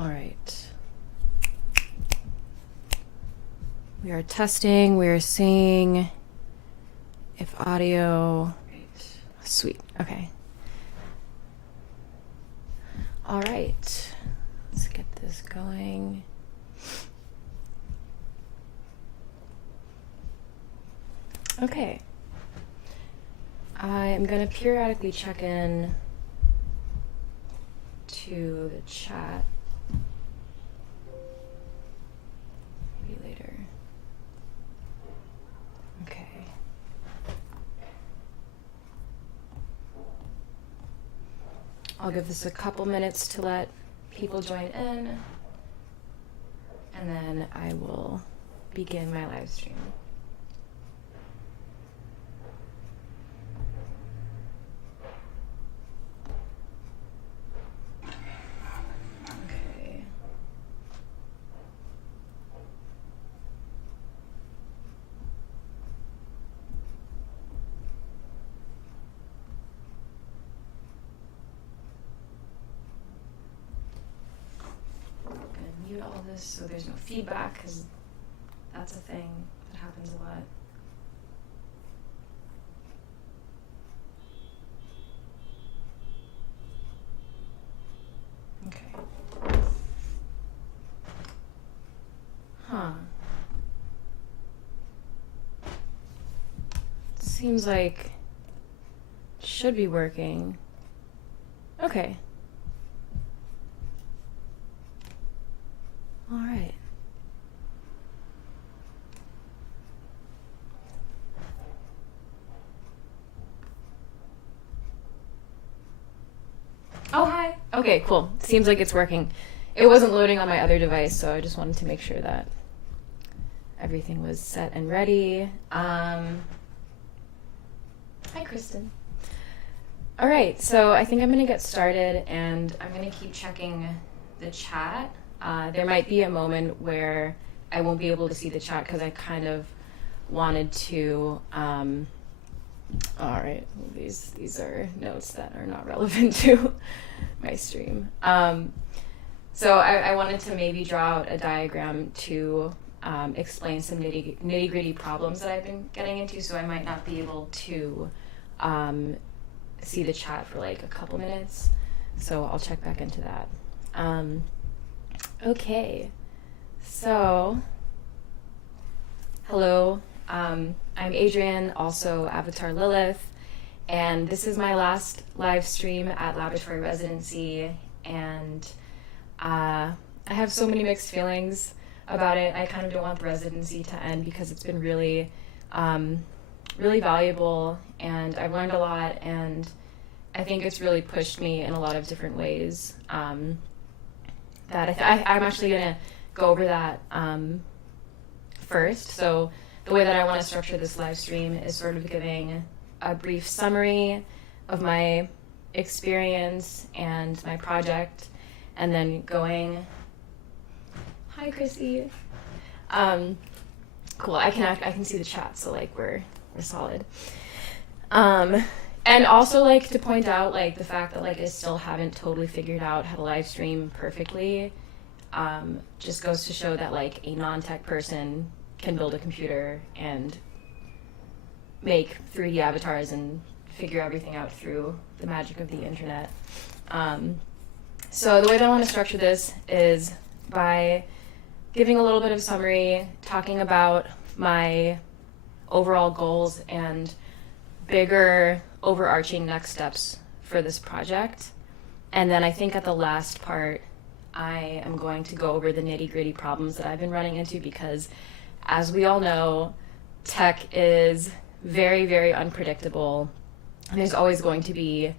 All right. We are testing. We are seeing if audio. Sweet. Okay. All right. Let's get this going. Okay. I am going to periodically check in to the chat. Maybe later. Okay. I'll give this a couple minutes to let people join in, and then I will begin my live stream. Okay. I'm gonna mute all this so there's no feedback, because that's a thing that happens a lot. Okay. Huh. Seems like it should be working. Okay. All right. Oh, hi. Okay, cool. Seems like it's working. It wasn't loading on my other device, so I just wanted to make sure that everything was set and ready. Hi, Kristen. All right, so I think I'm going to get started, and I'm going to keep checking the chat. There might be a moment where I won't be able to see the chat because I kind of wanted to. All right, these are notes that are not relevant to my stream. So I wanted to maybe draw out a diagram to explain some nitty-gritty problems that I've been getting into, so I might not be able to see the chat for like a couple minutes. So I'll check back into that. Okay, so hello. I'm Adrienne, also Avatar Lilith, and this is my last live stream at Laboratory Residency, and I have so many mixed feelings about it. I kind of don't want the residency to end because it's been really, really valuable, and I've learned a lot, and I think it's really pushed me in a lot of different ways. That I'm actually going to go over that first. So the way that I want to structure this live stream is sort of giving a brief summary of my experience and my project, and then going, hi Chrissy. Cool, I can see the chat, so like we're solid. And also like to point out like the fact that like I still haven't totally figured out how to live stream perfectly, just goes to show that like a non-tech person can build a computer and make 3D avatars and figure everything out through the magic of the internet. So the way that I want to structure this is by giving a little bit of summary, talking about my overall goals and bigger overarching next steps for this project. And then I think at the last part, I am going to go over the nitty-gritty problems that I've been running into, because as we all know, tech is very, very unpredictable, and there's always going to be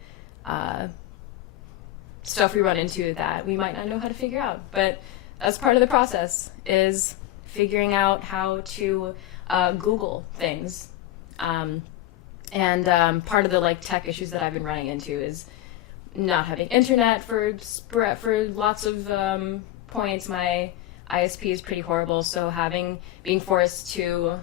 stuff we run into that we might not know how to figure out. But that's part of the process, is figuring out how to Google things. And part of the like tech issues that I've been running into is not having internet for lots of points. My ISP is pretty horrible, so being forced to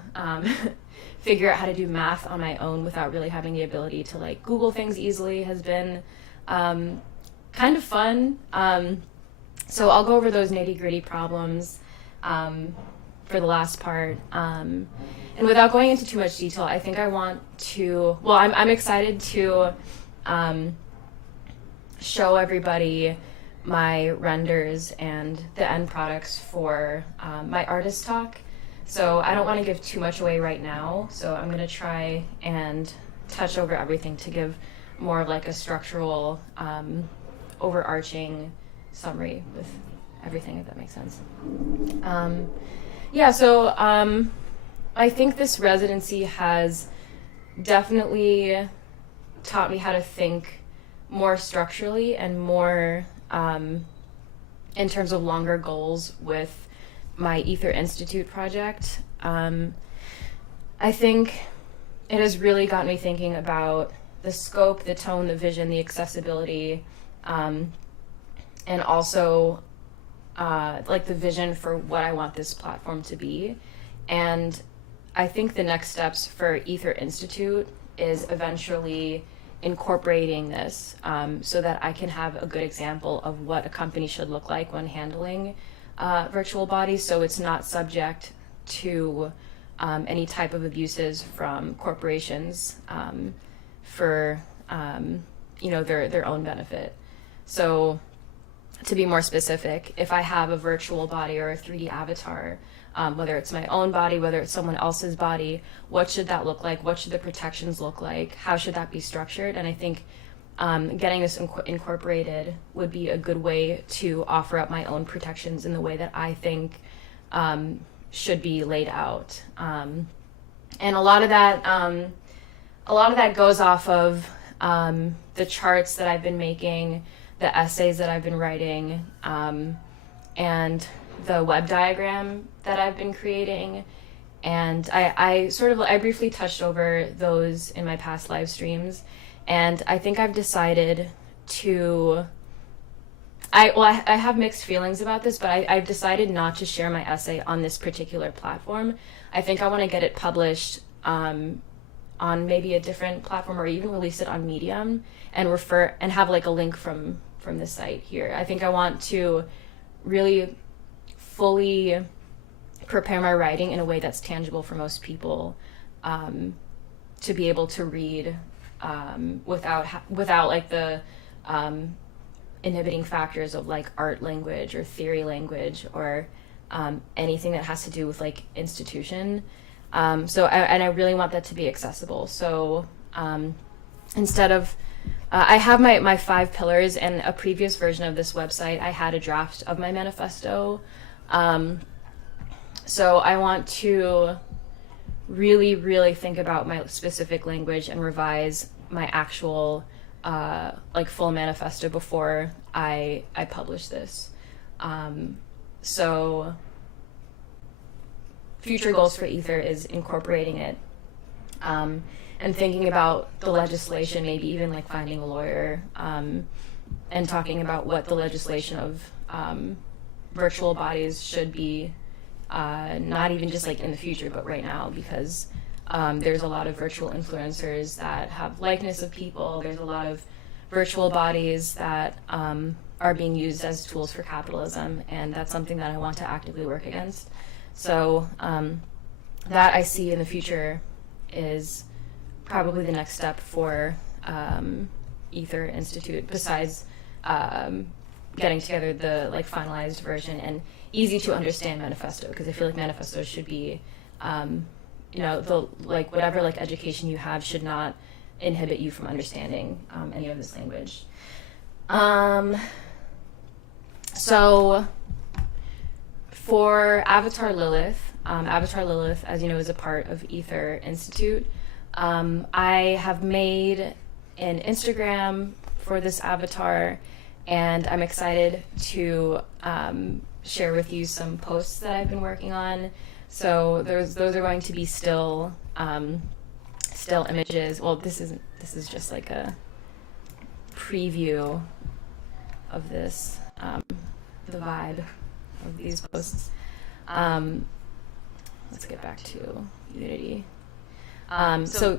figure out how to do math on my own without really having the ability to like Google things easily has been kind of fun. So I'll go over those nitty-gritty problems for the last part. And without going into too much detail, I think I want to, well, I'm excited to show everybody my renders and the end products for my artist talk. So I don't want to give too much away right now, so I'm going to try and touch over everything to give more of like a structural, overarching summary with everything, if that makes sense. I think this residency has definitely taught me how to think more structurally and more in terms of longer goals with my Ether Institute project. I think it has really got me thinking about the scope, the tone, the vision, the accessibility, and also like the vision for what I want this platform to be. And I think the next steps for Ether Institute is eventually incorporating this so that I can have a good example of what a company should look like when handling virtual bodies, so it's not subject to any type of abuses from corporations for their own benefit. So to be more specific, if I have a virtual body or a 3D avatar, whether it's my own body, whether it's someone else's body, what should that look like? What should the protections look like? How should that be structured? And I think getting this incorporated would be a good way to offer up my own protections in the way that I think should be laid out. And a lot of that goes off of the charts that I've been making, the essays that I've been writing, and the web diagram that I've been creating. And I briefly touched over those in my past live streams. And I think I've decided to, I have mixed feelings about this, but I've decided not to share my essay on this particular platform. I think I want to get it published on maybe a different platform, or even release it on Medium and have like a link from the site here. I think I want to really fully prepare my writing in a way that's tangible for most people to be able to read without like the inhibiting factors of like art language or theory language or anything that has to do with like institution. I really want that to be accessible. So instead of I have my 5 pillars, and a previous version of this website I had a draft of my manifesto. So I want to really, really think about my specific language and revise my actual like full manifesto before I publish this. So future goals for Ether is incorporating it and thinking about the legislation, maybe even like finding a lawyer and talking about what the legislation of virtual bodies should be, not even just like in the future, but right now, because there's a lot of virtual influencers that have likeness of people. There's a lot of virtual bodies that are being used as tools for capitalism, and that's something that I want to actively work against. So that I see in the future is probably the next step for Ether Institute, besides getting together the like finalized version and easy to understand manifesto, because I feel like manifestos should be the like whatever like education you have should not inhibit you from understanding any of this language. So for Avatar Lilith, as you know, is a part of Ether Institute. I have made an Instagram for this avatar, and I'm excited to share with you some posts that I've been working on. So those are going to be still images. Well, this is just like a preview of this, the vibe of these posts. Let's get back to Unity. So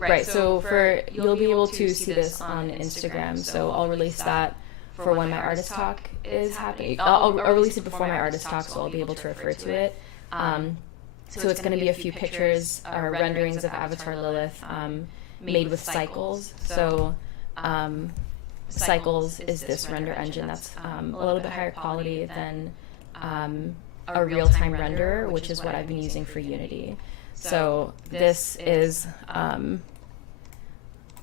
you'll be able to see this on Instagram. So I'll release that for when my artist talk is happening. I'll release it before my artist talk, so I'll be able to refer to it. So it's going to be a few pictures or renderings of Avatar Lilith made with Cycles. So Cycles is this render engine that's a little bit higher quality than a real-time renderer, which is what I've been using for Unity. So this is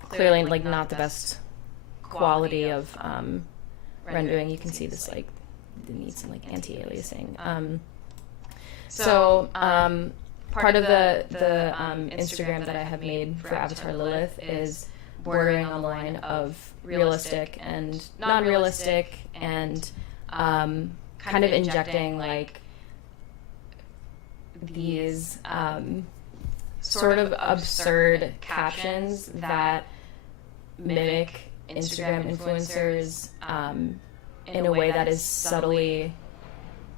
clearly like not the best quality of rendering. You can see this like it needs some like anti-aliasing. So part of the Instagram that I have made for Avatar Lilith is bordering on the line of realistic and non-realistic, and kind of injecting like these sort of absurd captions that mimic Instagram influencers in a way that is subtly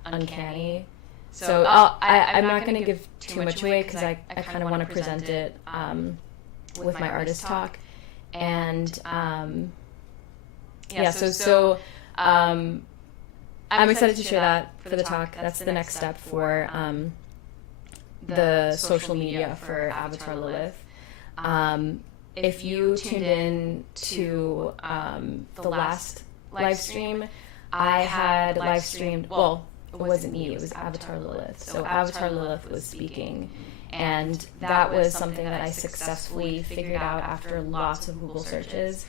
uncanny. So I'm not going to give too much away because I kind of want to present it with my artist talk. And so I'm excited to share that for the talk. That's the next step for the social media for Avatar Lilith. If you tuned in to the last live stream, I had live streamed, well, it wasn't me, it was Avatar Lilith. So Avatar Lilith was speaking, and that was something that I successfully figured out after lots of Google searches,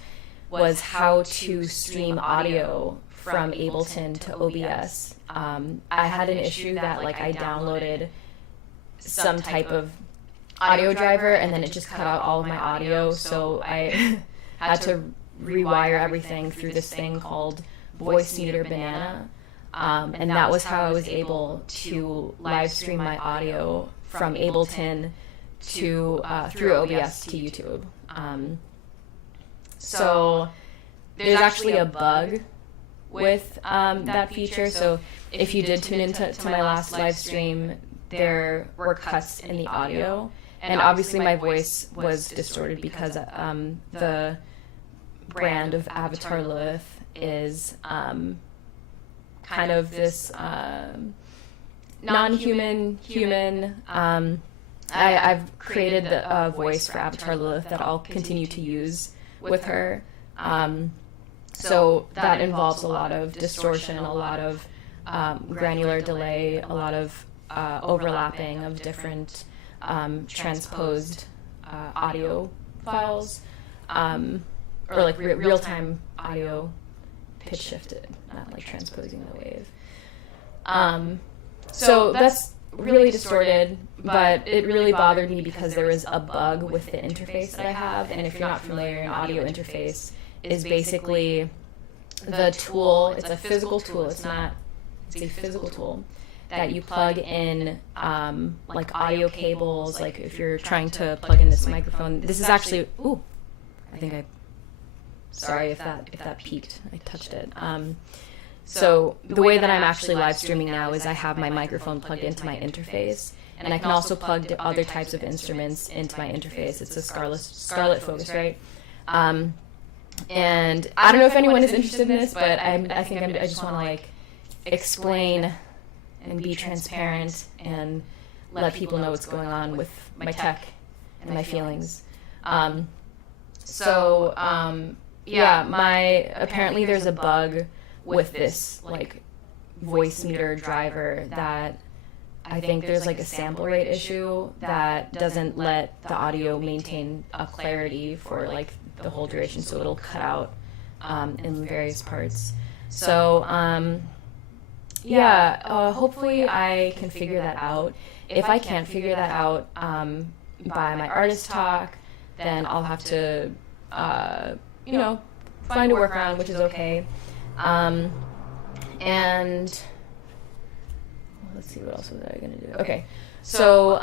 was how to stream audio from Ableton to OBS. I had an issue that like I downloaded some type of audio driver and then it just cut out all of my audio, so I had to rewire everything through this thing called Voice Meter Banana, and that was how I was able to live stream my audio from Ableton to through OBS to YouTube. So there's actually a bug with that feature. So if you did tune into my last live stream, there were cuts in the audio, and obviously my voice was distorted because the brand of Avatar Lilith is kind of this non-human human. I've created a voice for Avatar Lilith that I'll continue to use with her. So that involves a lot of distortion, a lot of granular delay, a lot of overlapping of different transposed audio files, or like real-time audio pitch shifted, not like transposing the wave. So that's really distorted, but it really bothered me because there was a bug with the interface that I have, and if you're not familiar, an audio interface is basically the tool. It's a physical tool. It's a physical tool that you plug in like audio cables. Like if you're trying to plug in this microphone, this is actually sorry if that peaked. I touched it. So the way that I'm actually live streaming now is I have my microphone plugged into my interface, and I can also plug other types of instruments into my interface. It's a Scarlett Focusrite. And I don't know if anyone is interested in this, but I just want to like explain and be transparent and let people know what's going on with my tech and my feelings. Apparently there's a bug with this like voice meter driver that I think there's like a sample rate issue that doesn't let the audio maintain a clarity for like the whole duration, so it'll cut out in various parts. So hopefully I can figure that out. If I can't figure that out by my artist talk, then I'll have to find a workaround, which is okay. And let's see, what else was I going to do? Okay, so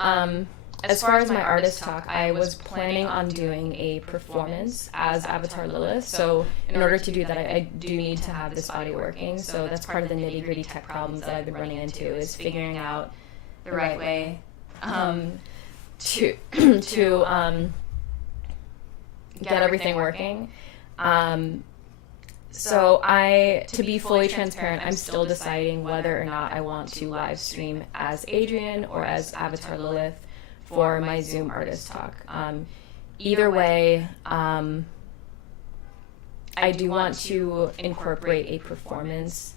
as far as my artist talk, I was planning on doing a performance as Avatar Lilith. So in order to do that, I do need to have this audio working. So that's part of the nitty-gritty tech problems that I've been running into, is figuring out the right way to get everything working. So to be fully transparent, I'm still deciding whether or not I want to live stream as Adrian or as Avatar Lilith for my Zoom artist talk. Either way, I do want to incorporate a performance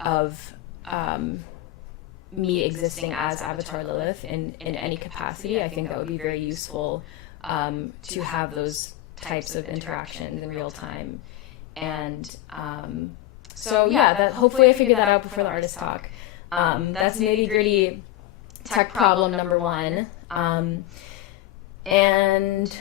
of me existing as Avatar Lilith in any capacity. I think that would be very useful to have those types of interactions in real time. And so yeah, that hopefully I figured that out before the artist talk. That's nitty gritty tech problem number one. And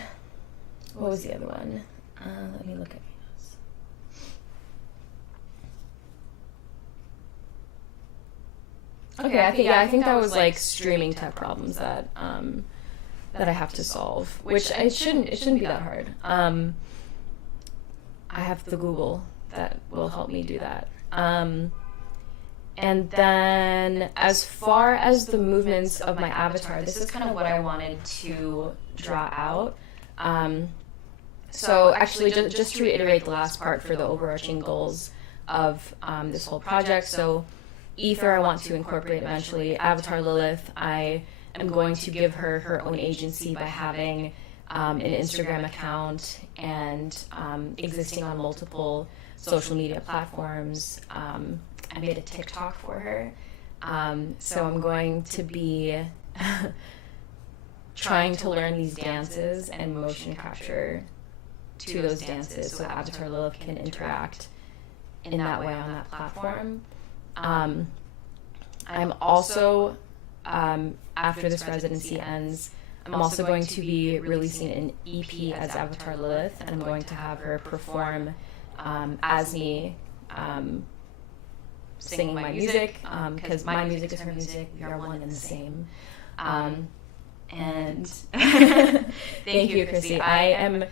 what was the other one? Let me look at my notes. Okay, I think that was like streaming tech problems that I have to solve, which it shouldn't be that hard. I have the Google that will help me do that. And then as far as the movements of my avatar, this is kind of what I wanted to draw out. So actually, just to reiterate the last part for the overarching goals of this whole project. So Ether, I want to incorporate eventually. Avatar Lilith, I am going to give her her own agency by having an Instagram account and existing on multiple social media platforms. I made a TikTok for her. So I'm going to be trying to learn these dances and motion capture to those dances so that Avatar Lilith can interact in that way on that platform. I'm also, after this residency ends, I'm also going to be releasing an EP as Avatar Lilith, and I'm going to have her perform as me, singing my music, because my music is her music. We are one and the same. And thank you, Chrissy. I am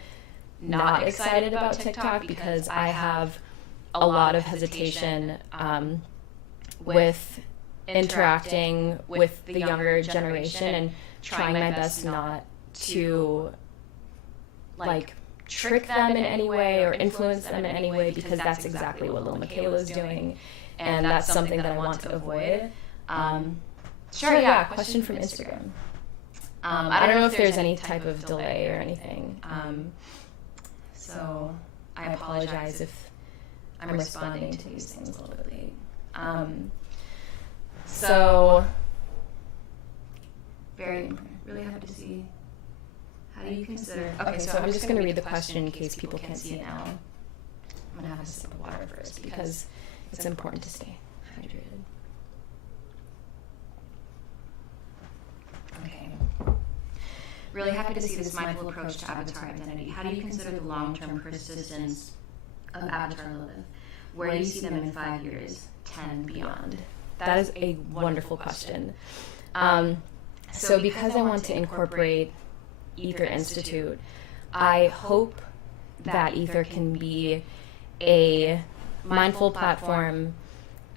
not excited about TikTok because I have a lot of hesitation with interacting with the younger generation and trying my best not to like trick them in any way or influence them in any way, because that's exactly what Lil Michaela is doing, and that's something that I want to avoid. Sure, yeah, question from Instagram. I don't know if there's any type of delay or anything, so I apologize if I'm responding to these things a little bit late. So, very really happy to see. How do you consider? Okay, so I'm just going to read the question in case people can't see it now. I'm going to have a sip of water first because it's important to stay hydrated. Okay. Really happy to see this mindful approach to avatar identity. How do you consider the long-term persistence of Avatar Lilith? Where do you see them in 5 years, 10, beyond? That is a wonderful question. So because I want to incorporate Ether Institute, I hope that Ether can be a mindful platform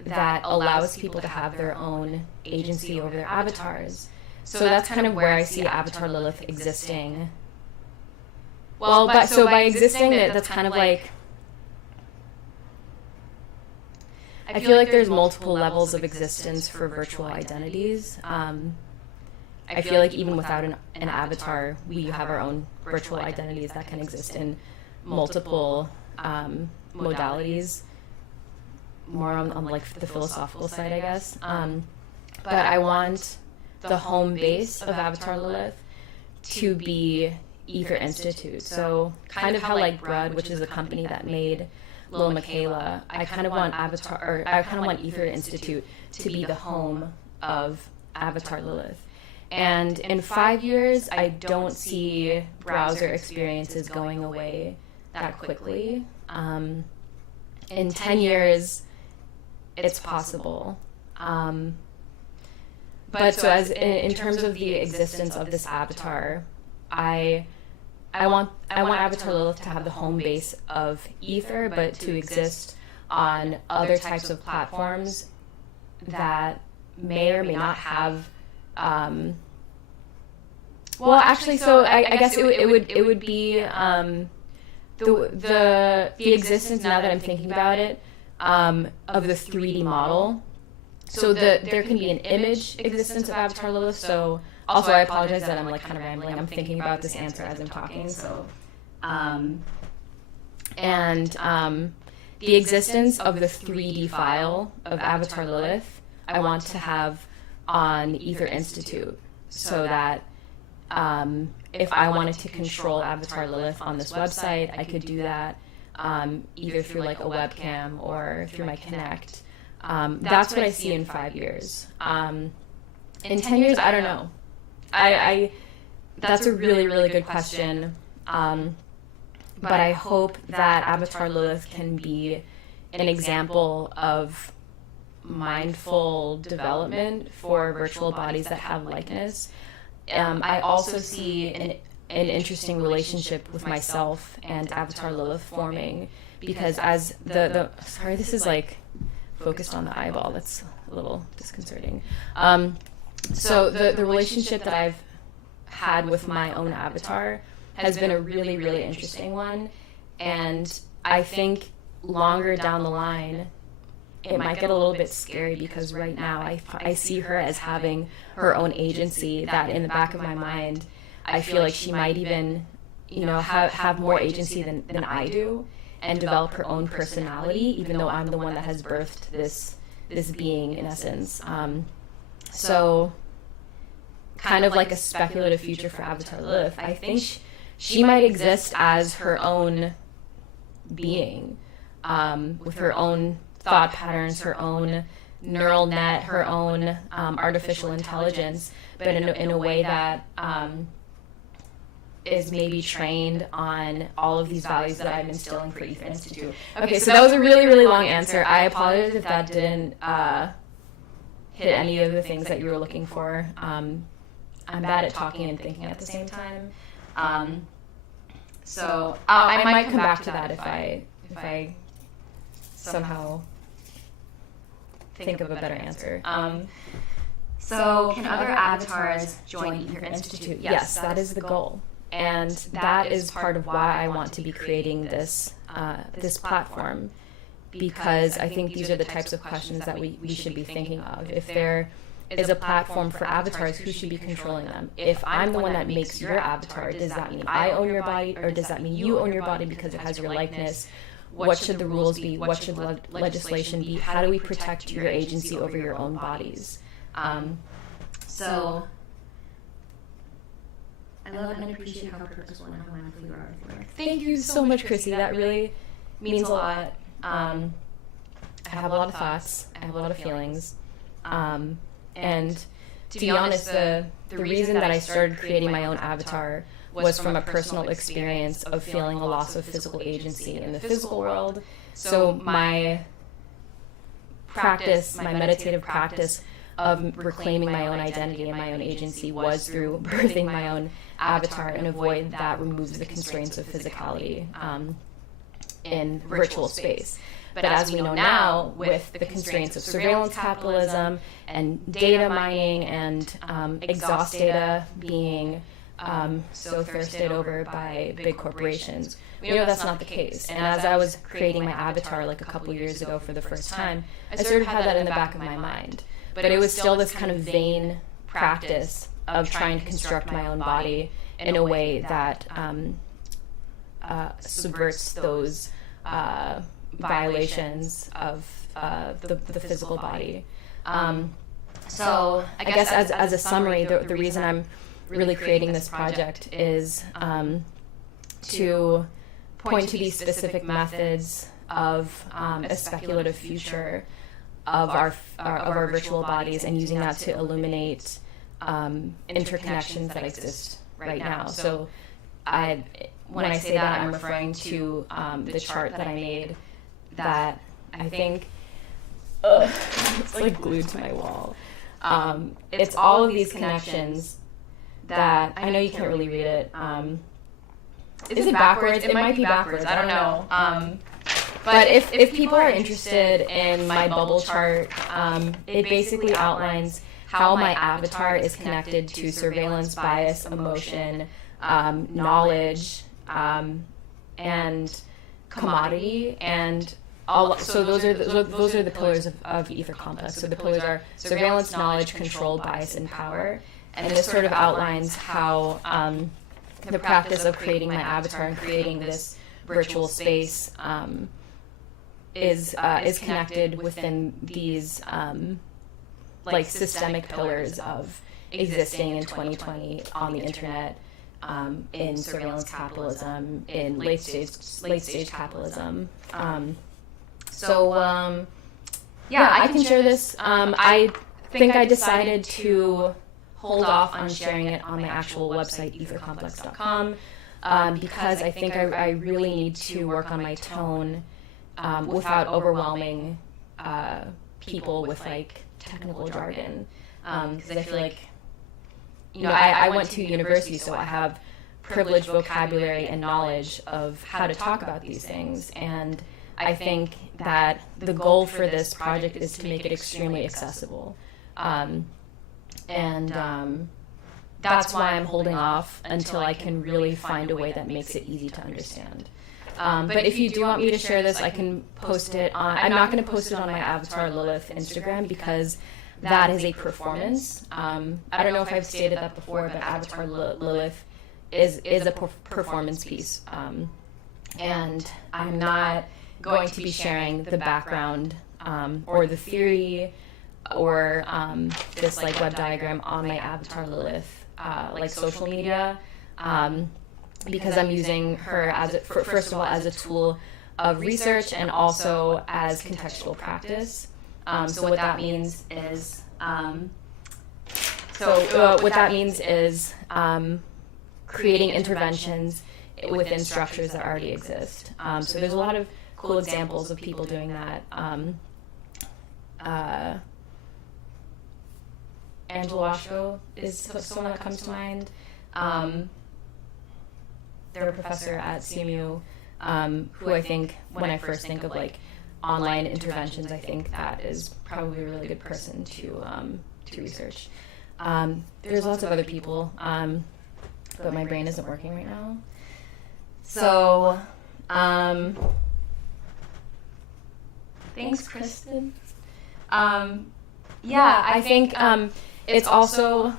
that allows people to have their own agency over their avatars. So that's kind of where I see Avatar Lilith existing. Well, by existing, that's kind of like, I feel like there's multiple levels of existence for virtual identities. I feel like even without an avatar, we have our own virtual identities that can exist in multiple modalities, more on like the philosophical side, I guess. But I want the home base of Avatar Lilith to be Ether Institute. So kind of how like Brud, which is the company that made Lil Michaela, I kind of want Ether Institute to be the home of Avatar Lilith. And in 5 years, I don't see browser experiences going away that quickly. In 10 years, it's possible. But so as in terms of the existence of this avatar, I want Avatar Lilith to have the home base of Ether, but to exist on other types of platforms that may or may not have. Well, actually, so I guess it would be the existence, now that I'm thinking about it, of the 3D model. So there can be an image existence of Avatar Lilith. So also, I apologize that I'm like kind of rambling. I'm thinking about this answer as I'm talking. So, the existence of the 3D file of Avatar Lilith, I want to have on Ether Institute, so that if I wanted to control Avatar Lilith on this website, I could do that either through like a webcam or through my Connect. That's what I see in 5 years. In 10 years, I don't know. That's a really, really good question. But I hope that Avatar Lilith can be an example of mindful development for virtual bodies that have likeness. I also see an interesting relationship with myself and Avatar Lilith forming, because as sorry, this is like focused on the eyeball. That's a little disconcerting. So the relationship that I've had with my own avatar has been a really, really interesting one. And I think longer down the line, it might get a little bit scary, because right now I see her as having her own agency, that in the back of my mind, I feel like she might even, have more agency than I do, and develop her own personality, even though I'm the one that has birthed this being, in essence. So kind of like a speculative future for Avatar Lilith, I think she might exist as her own being, with her own thought patterns, her own neural net, her own artificial intelligence, but in a way that is maybe trained on all of these values that I'm instilling for Ether Institute. Okay, so that was a really, really long answer. I apologize if that didn't hit any of the things that you were looking for. I'm bad at talking and thinking at the same time. So I might come back to that if I somehow think of a better answer. So can other avatars join Ether Institute? Yes, that is the goal. And that is part of why I want to be creating this platform, because I think these are the types of questions that we should be thinking of. If there is a platform for avatars, who should be controlling them? If I'm the one that makes your avatar, does that mean I own your body, or does that mean you own your body because it has your likeness? What should the rules be? What should legislation be? How do we protect your agency over your own bodies? So I love and appreciate how purposeful and how mindful you are with your work. Thank you so much, Chrissy. That really means a lot. I have a lot of thoughts. I have a lot of feelings. And to be honest, the reason that I started creating my own avatar was from a personal experience of feeling a loss of physical agency in the physical world. So my practice, my meditative practice of reclaiming my own identity and my own agency was through birthing my own avatar in a void that removes the constraints of physicality in virtual space. But as we know now, with the constraints of surveillance capitalism and data mining and exhaust data being so thirsted over by big corporations, we know that's not the case. And as I was creating my avatar like a couple years ago for the first time, I sort of had that in the back of my mind. But it was still this kind of vain practice of trying to construct my own body in a way that subverts those violations of the physical body. So I guess as a summary, the reason I'm really creating this project is to point to these specific methods of a speculative future of our virtual bodies, and using that to illuminate interconnections that exist right now. So when I say that, I'm referring to the chart that I made that I think it's like glued to my wall. It's all of these connections that I know you can't really read it. Is it backwards? It might be backwards. I don't know. But if people are interested in my bubble chart, it basically outlines how my avatar is connected to surveillance, bias, emotion, knowledge, and commodity, and all. So those are the pillars of the ether complex. So the pillars are surveillance, knowledge, control, bias, and power. And this sort of outlines how the practice of creating my avatar and creating this virtual space is connected within these like systemic pillars of existing in 2020 on the internet, in surveillance capitalism, in late stage capitalism. Yeah, I can share this. I think I decided to hold off on sharing it on my actual website, ethercomplex.com, because I think I really need to work on my tone without overwhelming people with like technical jargon, because I feel like, you know, I went to university, so I have privileged vocabulary and knowledge of how to talk about these things, and I think that the goal for this project is to make it extremely accessible, and that's why I'm holding off until I can really find a way that makes it easy to understand. But if you do want me to share this, I can post it on. I'm not going to post it on my avatar Lilith Instagram, because that is a performance. I don't know if I've stated that before, but avatar Lilith is a performance piece, and I'm not going to be sharing the background or the theory or this like web diagram on my avatar Lilith like social media, because I'm using her as first of all as a tool of research and also as contextual practice. So what that means is creating interventions within structures that already exist. So there's a lot of cool examples of people doing that. Angela Washko is someone that comes to mind. They're a professor at CMU, who I think, when I first think of like online interventions, I think that is probably a really good person to research. There's lots of other people, but my brain isn't working right now. So, thanks, Kristen. Yeah, I think it's also,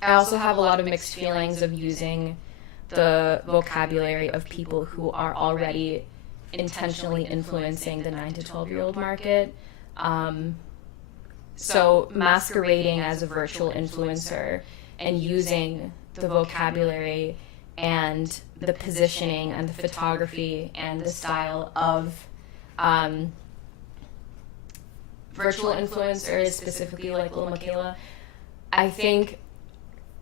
I also have a lot of mixed feelings of using the vocabulary of people who are already intentionally influencing the 9 to 12-year-old market. So masquerading as a virtual influencer and using the vocabulary and the positioning and the photography and the style of virtual influencers, specifically like Lil Michaela, I think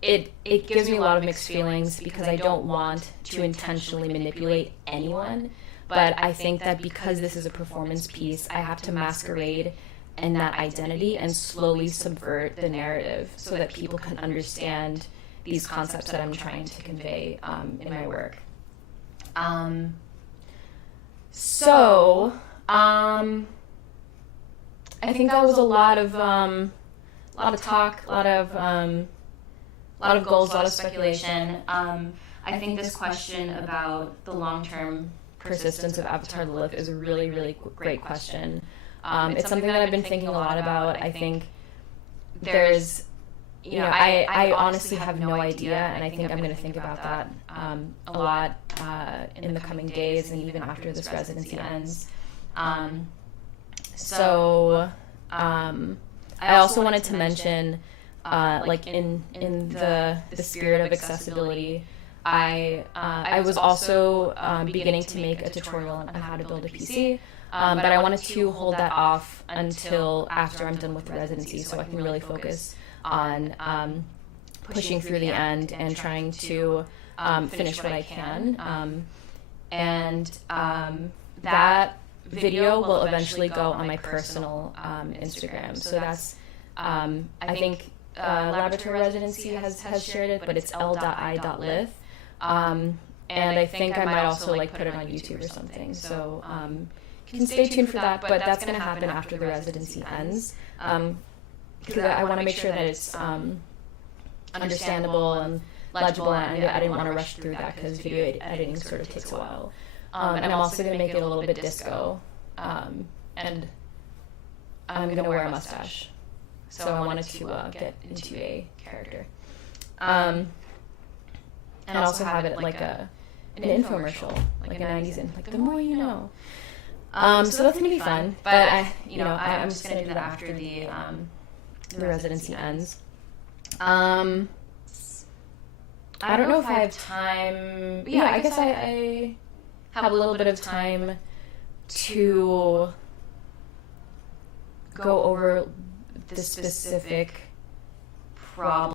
it gives me a lot of mixed feelings, because I don't want to intentionally manipulate anyone, but I think that because this is a performance piece, I have to masquerade in that identity and slowly subvert the narrative so that people can understand these concepts that I'm trying to convey in my work. I think that was a lot of talk, a lot of goals, a lot of speculation. I think this question about the long-term persistence of Avatar Lilith is a really, really great question. It's something that I've been thinking a lot about. I think there's, you know, I honestly have no idea, and I think I'm going to think about that a lot in the coming days and even after this residency ends. I also wanted to mention, like in the spirit of accessibility, I was also beginning to make a tutorial on how to build a PC, but I wanted to hold that off until after I'm done with the residency, so I can really focus on pushing through the end and trying to finish what I can. That video will eventually go on my personal Instagram. So that's, I think Laboratory Residency has shared it, but it's l.i.lith. And I think I might also like put it on YouTube or something. So you can stay tuned for that, but that's going to happen after the residency ends. Because I want to make sure that it's understandable and legible, and I didn't want to rush through that because video editing sort of takes a while. And I'm also going to make it a little bit disco, and I'm going to wear a mustache. So I wanted to get into a character. And also have it like an infomercial, like a 90s in, like the more you know. So that's gonna be fun, but I'm just gonna do that after the residency ends. I don't know if I have time. Yeah, I guess I have a little bit of time to go over the specific problem